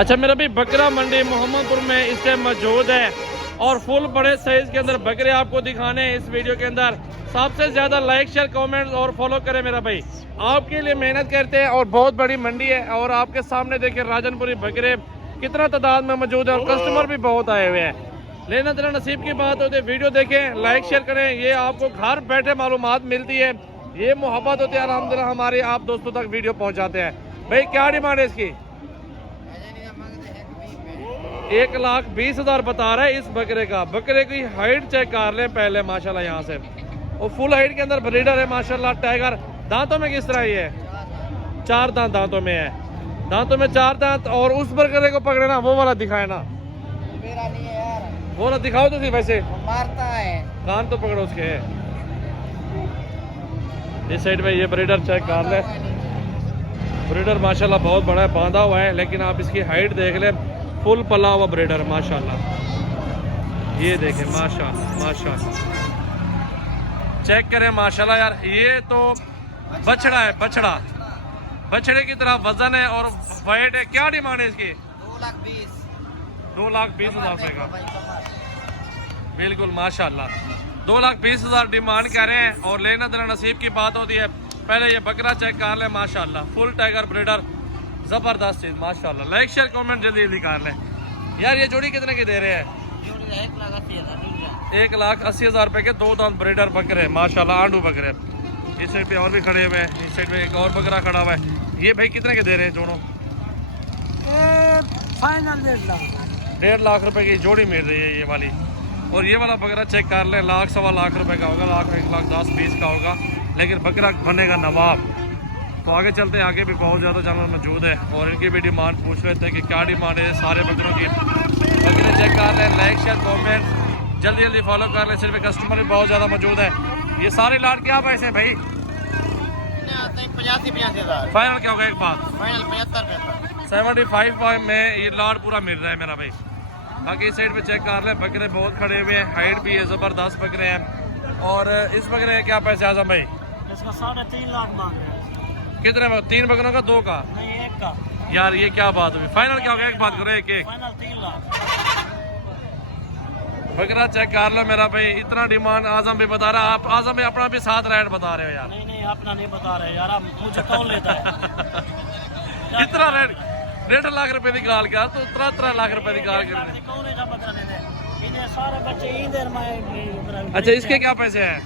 अच्छा मेरा भी बकरा मंडी मोहम्मदपुर में इस टाइम मौजूद है और फुल बड़े साइज के अंदर बकरे आपको दिखाने हैं इस वीडियो के अंदर। सबसे ज्यादा लाइक शेयर कमेंट और फॉलो करें मेरा भाई, आपके लिए मेहनत करते हैं और बहुत बड़ी मंडी है। और आपके सामने देखिए राजनपुरी बकरे कितना तादाद में मौजूद है और कस्टमर भी बहुत आए हुए हैं। लेना देना नसीब की बात होती है। वीडियो देखें, लाइक शेयर करें, ये आपको घर बैठे मालूमात मिलती है, ये मोहब्बत होती है अल्हम्दुलिल्लाह हमारे आप दोस्तों तक वीडियो पहुंचाते हैं। भाई क्या डिमांड है इसकी? 1,20,000 बता रहा है इस बकरे का। बकरे की हाइट चेक कर लें पहले माशाल्लाह यहाँ से, और फुल हाइट के अंदर ब्रीडर है माशाल्लाह। टाइगर दांतों में किस तरह ये है? 4 दांत दांतों में है, दांतों में 4 दांत। और उस बकरे को पकड़े ना, वो वाला दिखाए ना, मेरा नहीं है यार, वो वाला दिखाओ तो सही। वैसे मारता है, कान तो पकड़ो उसके। इस साइड में ये ब्रीडर चेक कर ले, ब्रीडर माशाल्लाह बहुत बड़ा है, बांधा हुआ है, लेकिन आप इसकी हाइट देख लें, फुल पला हुआ ब्रीडर माशाल्लाह। ये देखें माशाल्लाह माशाल्लाह, चेक करें माशाल्लाह यार। ये तो बछड़ा है, बछड़ा, बछड़े की तरह वजन है और वेट है। क्या डिमांड है इसकी? 2,20,000 रुपए का। बिल्कुल माशाल्लाह 2,20,000 डिमांड कर रहे हैं और लेना देना नसीब की बात होती है। पहले ये बकरा चेक कर ले माशाल्लाह, फुल टाइगर ब्रीडर, जबरदस्त चीज माशाल्लाह। लाइक शेयर कमेंट जल्दी जल्दी कर ले यार। ये जोड़ी कितने की दे रहे हैं? 1,80,000 रुपए के 2 दांत ब्रीडर बकरे माशाल्लाह, आंडू बकरे। इस साइड पे और भी खड़े हुए हैं, इस साइड में एक और बकरा खड़ा हुआ है। ये भाई कितने के दे रहे हैं दोनों? फाइनल 1.5 लाख रुपए की जोड़ी मिल रही है ये वाली। और ये वाला बकरा चेक कर लें, 1,00,000 सवा लाख रुपए का होगा, 1,10,20 का होगा, लेकिन बकरा बनेगा नवाब। तो आगे चलते हैं, आगे भी बहुत ज़्यादा जानवर मौजूद है और इनकी भी डिमांड पूछ लेते हैं कि क्या डिमांड है सारे बकरों की। बकरे चेक कर लें, लाइक शेयर कमेंट जल्दी जल्दी फॉलो कर लें। सिर्फ कस्टमर भी बहुत ज़्यादा मौजूद है। ये सारे लाट क्या पैसे हैं भाई? 85,000 फाइनल क्या होगा? एक बात फाइनल 75 75 में ये लाट पूरा मिल रहा है मेरा भाई। बाकी इस साइड पे चेक कर लें, बकरे बहुत खड़े हुए हैं, हाइट भी है, ज़बरदस्त बकरे हैं। और इस बकरे के क्या पैसे आजम भाई? इसका 3.5 लाख मांग रहे हैं। कितने में? 3 बकरों का, 2 का? नहीं, 1 का। यार ये क्या बात हुई? फाइनल क्या होगा? एक बात करो, एक फाइनल 3 लाख। बकरा चेक कर लो मेरा भाई। इतना डिमांड आजम भी बता रहा है। आप आजम भाई अपना भी साथ रेट बता रहे हो यार। नहीं अपना नहीं बता रहे यार, आप मुझे कौन लेता है? इतना रेट 1.5 लाख रुपए की गाल कर, तो 3 लाख रुपए की गाल कर। अच्छा इसके क्या पैसे हैं?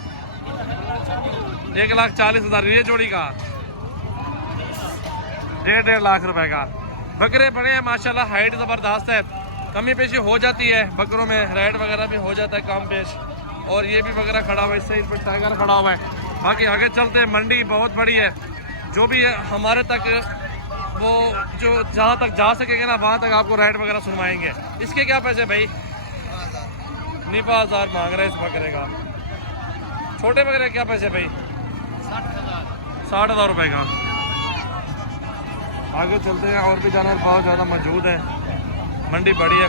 1,40,000 ये जोड़ी का, 1.5 लाख रुपए का। बकरे बड़े हैं माशाल्लाह, हाइट जबरदस्त है, कमी पेशी हो जाती है बकरों में, रेट वगैरह भी हो जाता है कम पेश। और ये भी बकरा खड़ा हुआ है, इससे इस पर टाइगर खड़ा हुआ है। बाकी आगे चलते हैं, मंडी बहुत बड़ी है, जो भी है हमारे तक वो जो जहाँ तक जा सकेंगे ना वहाँ तक आपको रेट वगैरह सुनवाएंगे। इसके क्या पैसे भाई? 90,000 मांग रहे हैं इस बकरे का। छोटे बकरे क्या पैसे भाई? 60,000 रुपए का। आगे चलते हैं, और भी जानवर बहुत ज़्यादा मौजूद है। मंडी बड़ी है,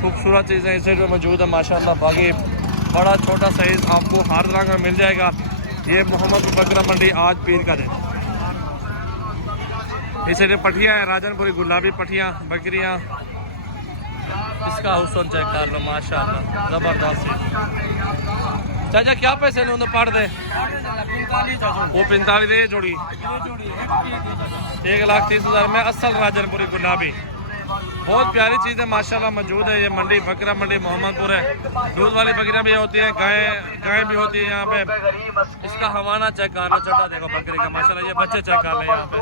खूबसूरत चीज़ें इस साइड में मौजूद है माशाल्लाह। बाकी बड़ा छोटा साइज आपको हर तरह का मिल जाएगा। ये मोहम्मदपुर बकरा मंडी आज पीर का दिन। इस साइड पठिया है, राजनपुरी गुलाबी पठिया बकरियाँ। इसका हुस्न चेक कर लो माशाल्लाह, जबरदस्त। चाचा क्या पैसे लूँ तो पढ़ दे? वो 45 दे जोड़ी, 1,30,000 में असल राजनपुरी गुलाबी। बहुत प्यारी चीज़ है माशाल्लाह मौजूद है। ये मंडी बकरा मंडी मोहम्मदपुर है। दूध वाली बकरियां भी होती हैं, गाय भी होती है यहाँ पे। इसका हवाना चेक कर लो, चटा देखो बकरे का माशाल्लाह। ये बच्चे चेक कर ले यहाँ पे।